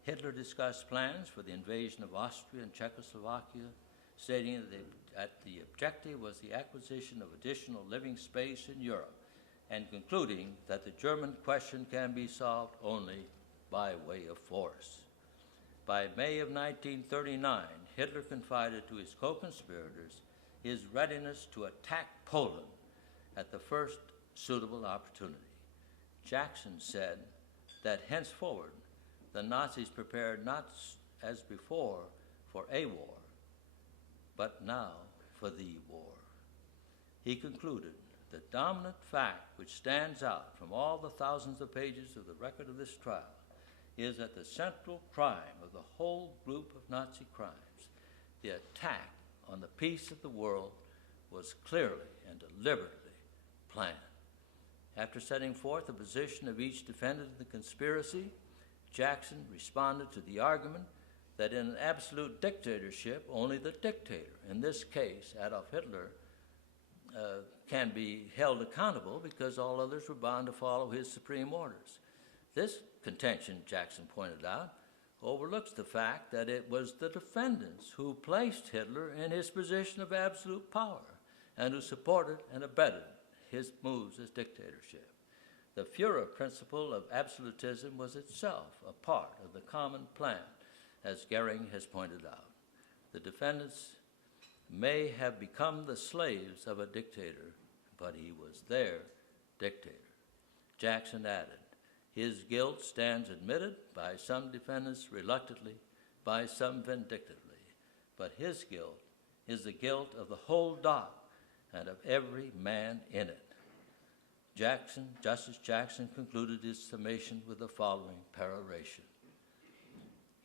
Hitler discussed plans for the invasion of Austria and Czechoslovakia, stating that the objective was the acquisition of additional living space in Europe, and concluding that the German question can be solved only by way of force. By May of 1939, Hitler confided to his co-conspirators his readiness to attack Poland at the first suitable opportunity. Jackson said that henceforward the Nazis prepared not as before for a war, but now for the war. He concluded, the dominant fact which stands out from all the thousands of pages of the record of this trial is that the central crime of the whole group of Nazi crimes, the attack on the peace of the world, was clearly and deliberately planned. After setting forth the position of each defendant in the conspiracy, Jackson responded to the argument that in an absolute dictatorship, only the dictator, in this case Adolf Hitler, can be held accountable because all others were bound to follow his supreme orders. This contention, Jackson pointed out, overlooks the fact that it was the defendants who placed Hitler in his position of absolute power and who supported and abetted his moves as dictatorship. The Führer principle of absolutism was itself a part of the common plan, as Goering has pointed out. The defendants may have become the slaves of a dictator, but he was their dictator. Jackson added, his guilt stands admitted by some defendants reluctantly, by some vindictively, but his guilt is the guilt of the whole dock and of every man in it. Justice Jackson concluded his summation with the following peroration.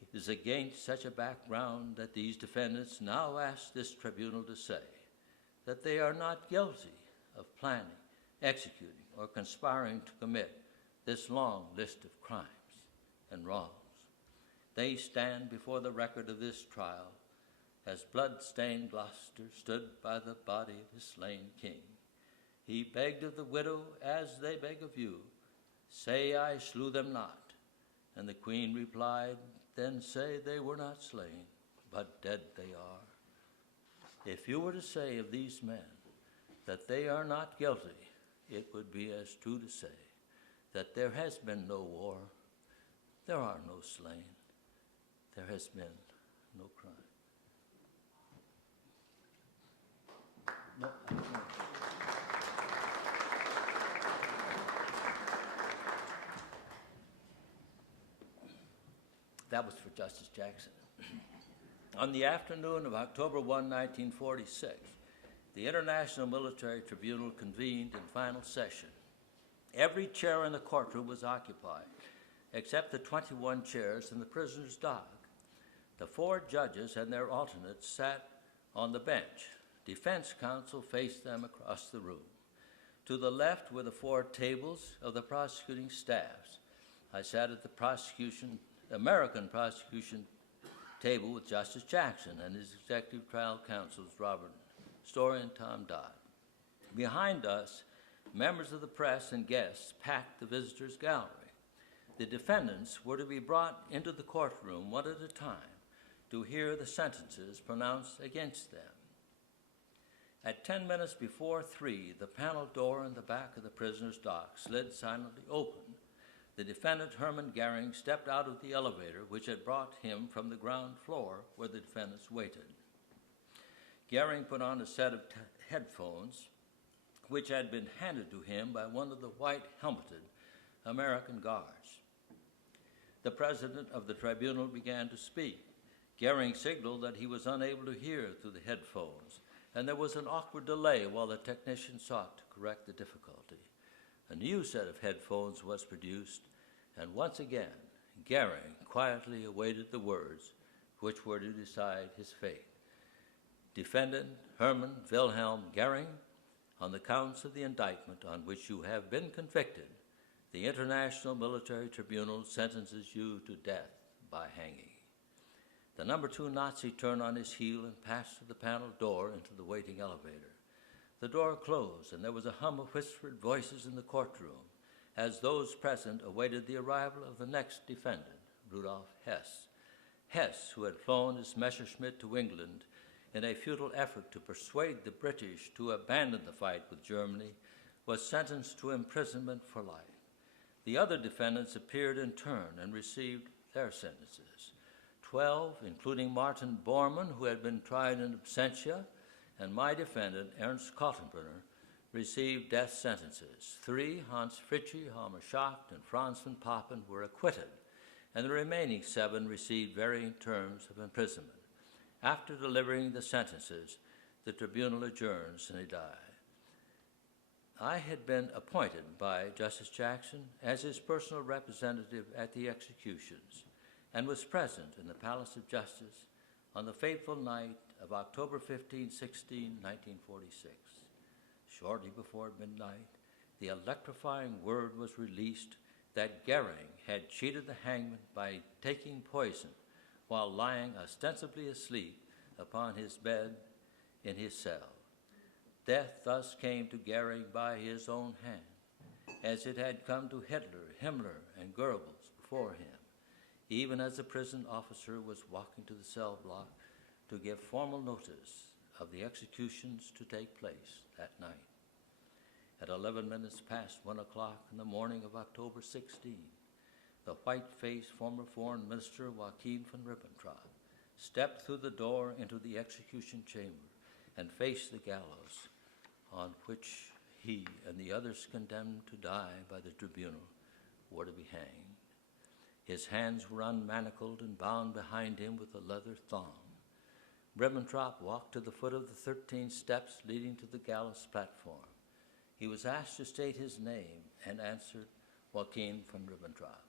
It is against such a background that these defendants now ask this tribunal to say that they are not guilty of planning, executing, or conspiring to commit this long list of crimes and wrongs. They stand before the record of this trial as blood-stained Gloucester stood by the body of his slain king. He begged of the widow as they beg of you, say I slew them not. And the queen replied, then say they were not slain, but dead they are. If you were to say of these men that they are not guilty, it would be as true to say that there has been no war, there are no slain, there has been no crime. No, that was for Justice Jackson. On the afternoon of October 1, 1946, the International Military Tribunal convened in final session. Every chair in the courtroom was occupied, except the 21 chairs in the prisoner's dock. The 4 judges and their alternates sat on the bench. Defense counsel faced them across the room. To the left were the 4 tables of the prosecuting staffs. I sat at the American prosecution table with Justice Jackson and his executive trial counsels, Robert historian Tom Dodd. Behind us, members of the press and guests packed the visitors' gallery. The defendants were to be brought into the courtroom one at a time to hear the sentences pronounced against them. At 10 minutes before 3, the panel door in the back of the prisoner's dock slid silently open. The defendant, Herman Goering, stepped out of the elevator which had brought him from the ground floor where the defendants waited. Goering put on a set of headphones which had been handed to him by one of the white-helmeted American guards. The president of the tribunal began to speak. Goering signaled that he was unable to hear through the headphones, and there was an awkward delay while the technician sought to correct the difficulty. A new set of headphones was produced, and once again, Goering quietly awaited the words which were to decide his fate. Defendant Herman Wilhelm Goering, on the counts of the indictment on which you have been convicted, the International Military Tribunal sentences you to death by hanging. The number 2 Nazi turned on his heel and passed through the panel door into the waiting elevator. The door closed, and there was a hum of whispered voices in the courtroom as those present awaited the arrival of the next defendant, Rudolf Hess. Hess, who had flown his Messerschmitt to England in a futile effort to persuade the British to abandon the fight with Germany, was sentenced to imprisonment for life. The other defendants appeared in turn and received their sentences. 12, including Martin Bormann, who had been tried in absentia, and my defendant, Ernst Kaltenbrunner, received death sentences. 3, Hans Fritsche, Halmer Schacht, and Franz von Papen, were acquitted, and the remaining 7 received varying terms of imprisonment. After delivering the sentences, the tribunal adjourns and he died. I had been appointed by Justice Jackson as his personal representative at the executions and was present in the Palace of Justice on the fateful night of October 15, 1946. Shortly before midnight, the electrifying word was released that Goering had cheated the hangman by taking poison while lying ostensibly asleep upon his bed in his cell. Death thus came to Goering by his own hand, as it had come to Hitler, Himmler, and Goebbels before him, even as a prison officer was walking to the cell block to give formal notice of the executions to take place that night. At 11 minutes past 1 o'clock in the morning of October 16, the white-faced former foreign minister Joachim von Ribbentrop stepped through the door into the execution chamber and faced the gallows on which he and the others condemned to die by the tribunal were to be hanged. His hands were unmanacled and bound behind him with a leather thong. Ribbentrop walked to the foot of the 13 steps leading to the gallows platform. He was asked to state his name and answered Joachim von Ribbentrop.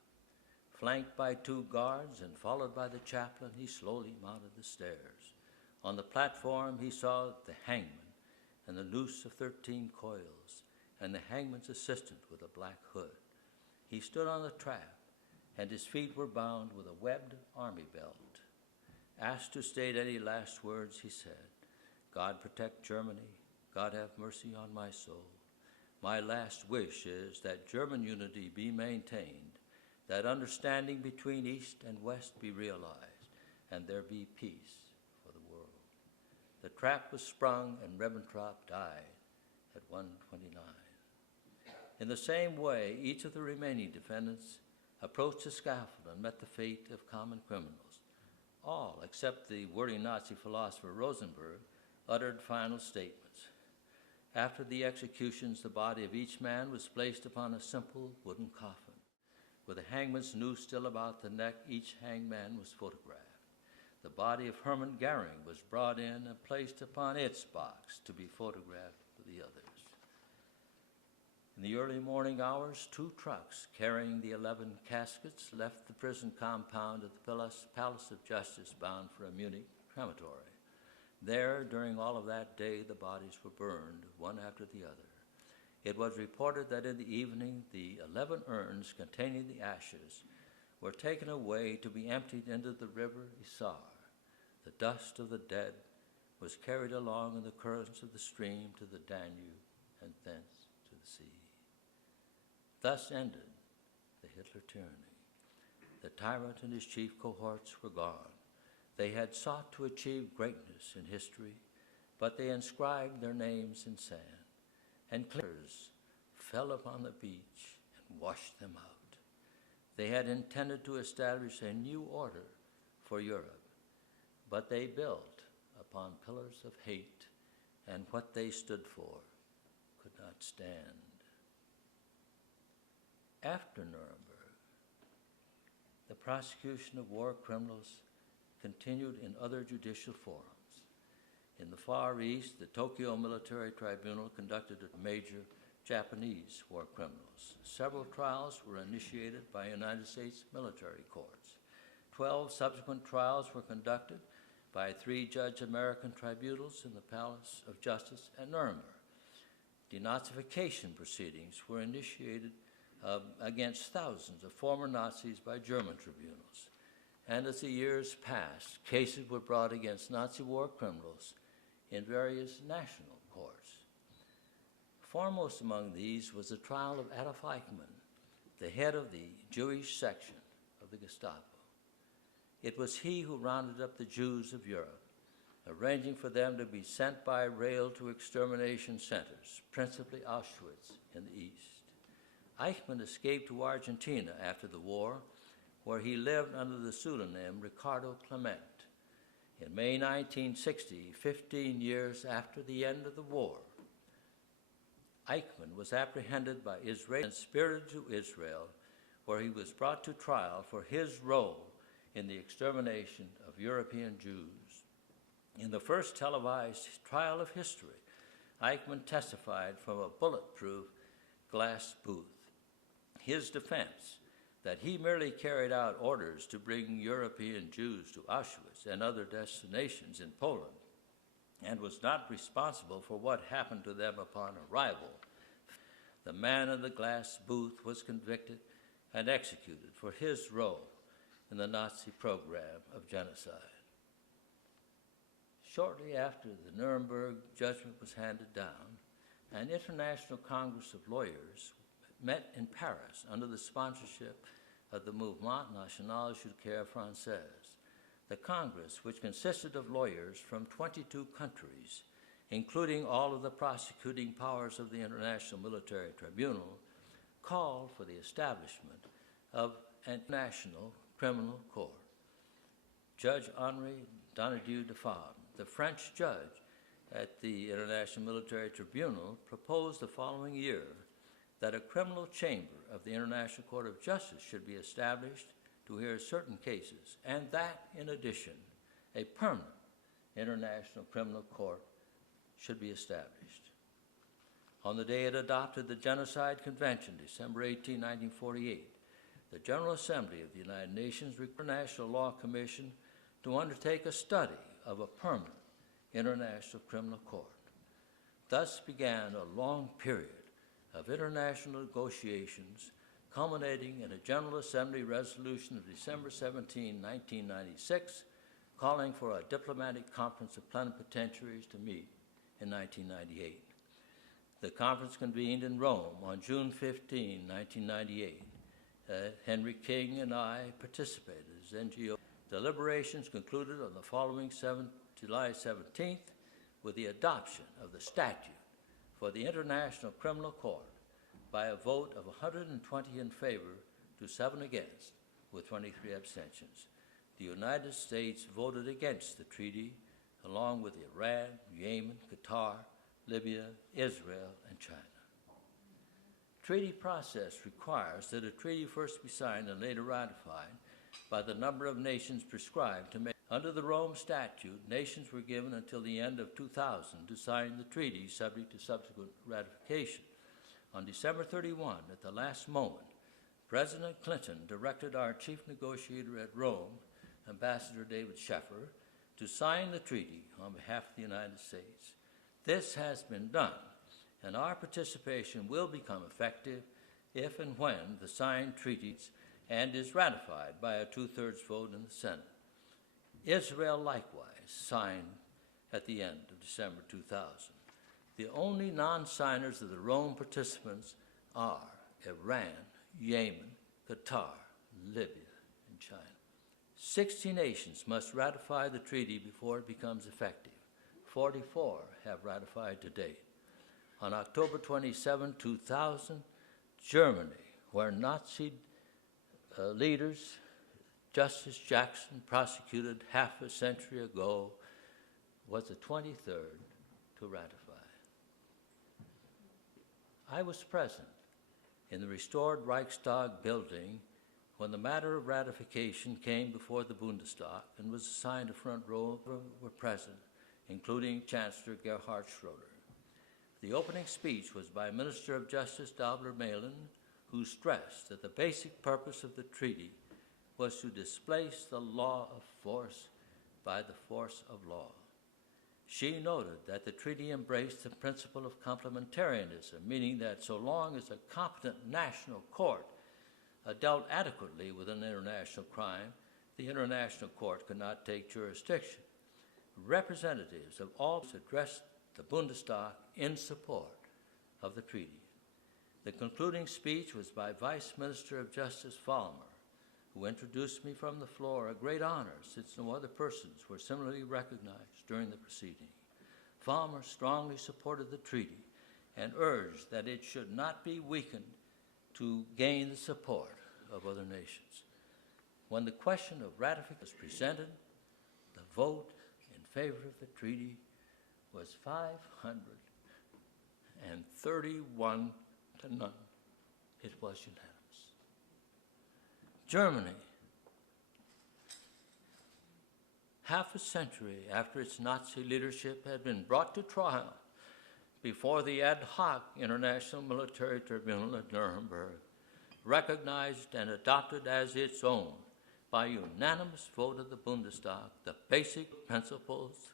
Flanked by 2 guards and followed by the chaplain, he slowly mounted the stairs. On the platform, he saw the hangman and the noose of 13 coils, and the hangman's assistant with a black hood. He stood on the trap, and his feet were bound with a webbed army belt. Asked to state any last words, he said, "God protect Germany. God have mercy on my soul. My last wish is that German unity be maintained, that understanding between East and West be realized, and there be peace for the world." The trap was sprung and Ribbentrop died at 1:29. In the same way, each of the remaining defendants approached the scaffold and met the fate of common criminals. All, except the wordy Nazi philosopher Rosenberg, uttered final statements. After the executions, the body of each man was placed upon a simple wooden coffin. With the hangman's noose still about the neck, each hangman was photographed. The body of Herman Goering was brought in and placed upon its box to be photographed with the others. In the early morning hours, 2 trucks carrying the 11 caskets left the prison compound at the Palace of Justice bound for a Munich crematory. There, during all of that day, the bodies were burned, one after the other. It was reported that in the evening, the 11 urns containing the ashes were taken away to be emptied into the river Isar. The dust of the dead was carried along in the currents of the stream to the Danube and thence to the sea. Thus ended the Hitler tyranny. The tyrant and his chief cohorts were gone. They had sought to achieve greatness in history, but they inscribed their names in sand, and clears fell upon the beach and washed them out. They had intended to establish a new order for Europe, but they built upon pillars of hate, and what they stood for could not stand. After Nuremberg, the prosecution of war criminals continued in other judicial forums. In the Far East, the Tokyo Military Tribunal conducted major Japanese war criminals. Several trials were initiated by United States military courts. 12 subsequent trials were conducted by 3-judge American tribunals in the Palace of Justice at Nuremberg. Denazification proceedings were initiated against thousands of former Nazis by German tribunals. And as the years passed, cases were brought against Nazi war criminals in various national courts. Foremost among these was the trial of Adolf Eichmann, the head of the Jewish section of the Gestapo. It was he who rounded up the Jews of Europe, arranging for them to be sent by rail to extermination centers, principally Auschwitz in the east. Eichmann escaped to Argentina after the war, where he lived under the pseudonym Ricardo Clement. In May 1960, 15 years after the end of the war, Eichmann was apprehended by Israel and spirited to Israel, where he was brought to trial for his role in the extermination of European Jews. In the first televised trial of history, Eichmann testified from a bulletproof glass booth. His defense, that he merely carried out orders to bring European Jews to Auschwitz and other destinations in Poland, and was not responsible for what happened to them upon arrival. The man in the glass booth was convicted and executed for his role in the Nazi program of genocide. Shortly after the Nuremberg judgment was handed down, an International Congress of Lawyers met in Paris under the sponsorship of the Mouvement National Judiciaire Français. The Congress, which consisted of lawyers from 22 countries, including all of the prosecuting powers of the International Military Tribunal, called for the establishment of an international criminal court. Judge Henri Donadieu de Fabre, the French judge at the International Military Tribunal, proposed the following year that a criminal chamber of the International Court of Justice should be established to hear certain cases, and that, in addition, a permanent international criminal court should be established. On the day it adopted the Genocide Convention, December 18, 1948, the General Assembly of the United Nations required the International Law Commission to undertake a study of a permanent international criminal court. Thus began a long period of international negotiations, culminating in a General Assembly resolution of December 17, 1996, calling for a diplomatic conference of plenipotentiaries to meet in 1998. The conference convened in Rome on June 15, 1998. Henry King and I participated as NGO. Deliberations concluded on the following July 17th with the adoption of the statute for the International Criminal Court by a vote of 120 in favor to 7 against, with 23 abstentions. The United States voted against the treaty, along with Iran, Yemen, Qatar, Libya, Israel, and China. Treaty process requires that a treaty first be signed and later ratified by the number of nations prescribed to make. Under the Rome Statute, nations were given until the end of 2000 to sign the treaty, subject to subsequent ratification. On December 31, at the last moment, President Clinton directed our chief negotiator at Rome, Ambassador David Sheffer, to sign the treaty on behalf of the United States. This has been done, and our participation will become effective if and when the signed treaty and is ratified by a 2/3 vote in the Senate. Israel likewise signed at the end of December 2000. The only non-signers of the Rome participants are Iran, Yemen, Qatar, Libya, and China. 60 nations must ratify the treaty before it becomes effective. 44 have ratified to date. On October 27, 2000, Germany, where Nazi leaders Justice Jackson prosecuted half a century ago, was the 23rd to ratify. I was present in the restored Reichstag building when the matter of ratification came before the Bundestag and was assigned a front row were present, including Chancellor Gerhard Schroeder. The opening speech was by Minister of Justice Dobler Malin, who stressed that the basic purpose of the treaty was to displace the law of force by the force of law. She noted that the treaty embraced the principle of complementarianism, meaning that so long as a competent national court dealt adequately with an international crime, the international court could not take jurisdiction. Representatives of all addressed the Bundestag in support of the treaty. The concluding speech was by Vice Minister of Justice Vollmer, who introduced me from the floor, a great honor since no other persons were similarly recognized during the proceeding. Vollmer strongly supported the treaty and urged that it should not be weakened to gain the support of other nations. When the question of ratification was presented, the vote in favor of the treaty was 531 to none. It was unanimous. Germany, half a century after its Nazi leadership had been brought to trial before the ad hoc International Military Tribunal at Nuremberg, recognized and adopted as its own by unanimous vote of the Bundestag the basic principles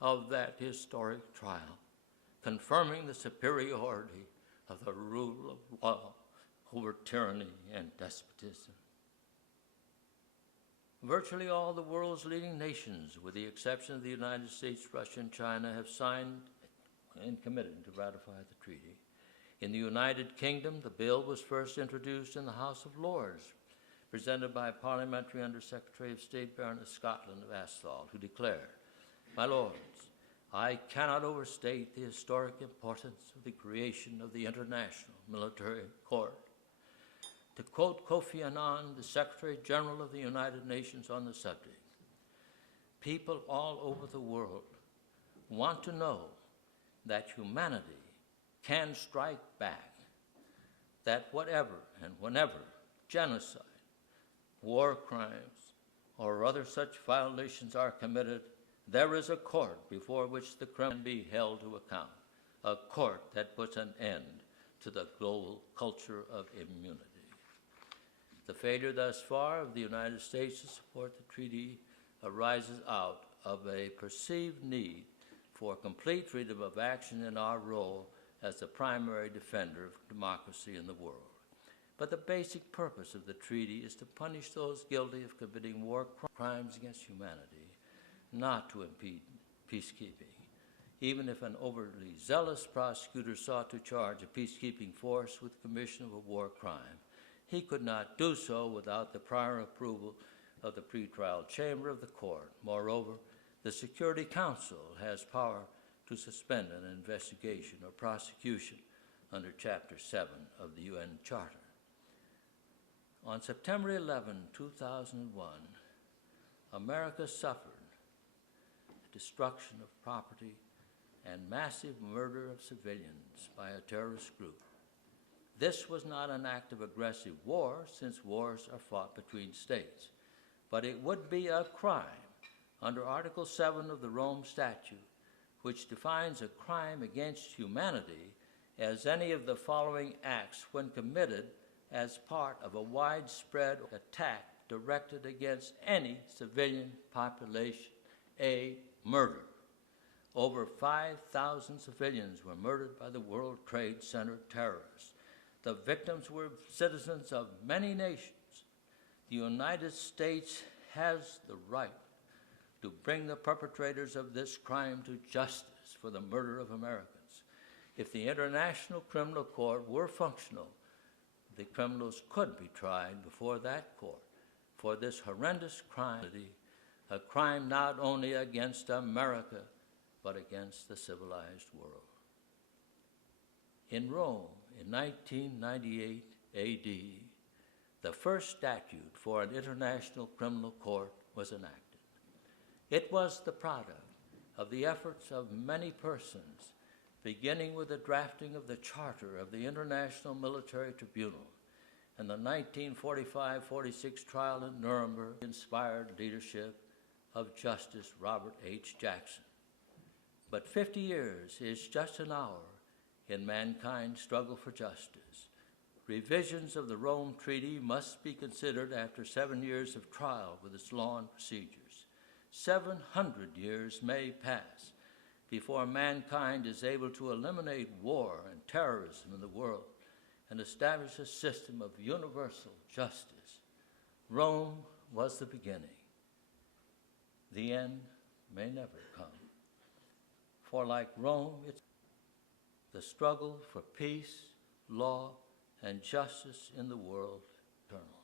of that historic trial, confirming the superiority of the rule of law over tyranny and despotism. Virtually all the world's leading nations, with the exception of the United States, Russia, and China, have signed and committed to ratify the treaty. In the United Kingdom, the bill was first introduced in the House of Lords, presented by Parliamentary Under-Secretary of State Baroness Scotland of Asthall, who declared, "My Lords, I cannot overstate the historic importance of the creation of the International Military Court." To quote Kofi Annan, the Secretary General of the United Nations on the subject, "People all over the world want to know that humanity can strike back, that whatever and whenever genocide, war crimes, or other such violations are committed, there is a court before which the criminal can be held to account, a court that puts an end to the global culture of immunity." The failure thus far of the United States to support the treaty arises out of a perceived need for complete freedom of action in our role as the primary defender of democracy in the world. But the basic purpose of the treaty is to punish those guilty of committing war crimes against humanity, not to impede peacekeeping. Even if an overly zealous prosecutor sought to charge a peacekeeping force with commission of a war crime, he could not do so without the prior approval of the pretrial chamber of the court. Moreover, the Security Council has power to suspend an investigation or prosecution under Chapter 7 of the UN Charter. On September 11, 2001, America suffered destruction of property and massive murder of civilians by a terrorist group. This was not an act of aggressive war, since wars are fought between states, but it would be a crime under Article 7 of the Rome Statute, which defines a crime against humanity as any of the following acts when committed as part of a widespread attack directed against any civilian population. A, murder. Over 5,000 civilians were murdered by the World Trade Center terrorists. The victims were citizens of many nations. The United States has the right to bring the perpetrators of this crime to justice for the murder of Americans. If the International Criminal Court were functional, the criminals could be tried before that court for this horrendous crime, a crime not only against America, but against the civilized world. In Rome, in 1998 AD, the first statute for an international criminal court was enacted. It was the product of the efforts of many persons, beginning with the drafting of the Charter of the International Military Tribunal and the 1945-46 trial in Nuremberg, inspired leadership of Justice Robert H. Jackson. But 50 years is just an hour in mankind's struggle for justice. Revisions of the Rome Treaty must be considered after 7 years of trial with its law and procedures. 700 years may pass before mankind is able to eliminate war and terrorism in the world and establish a system of universal justice. Rome was the beginning. The end may never come. For like Rome, it's the struggle for peace, law, and justice in the world eternal.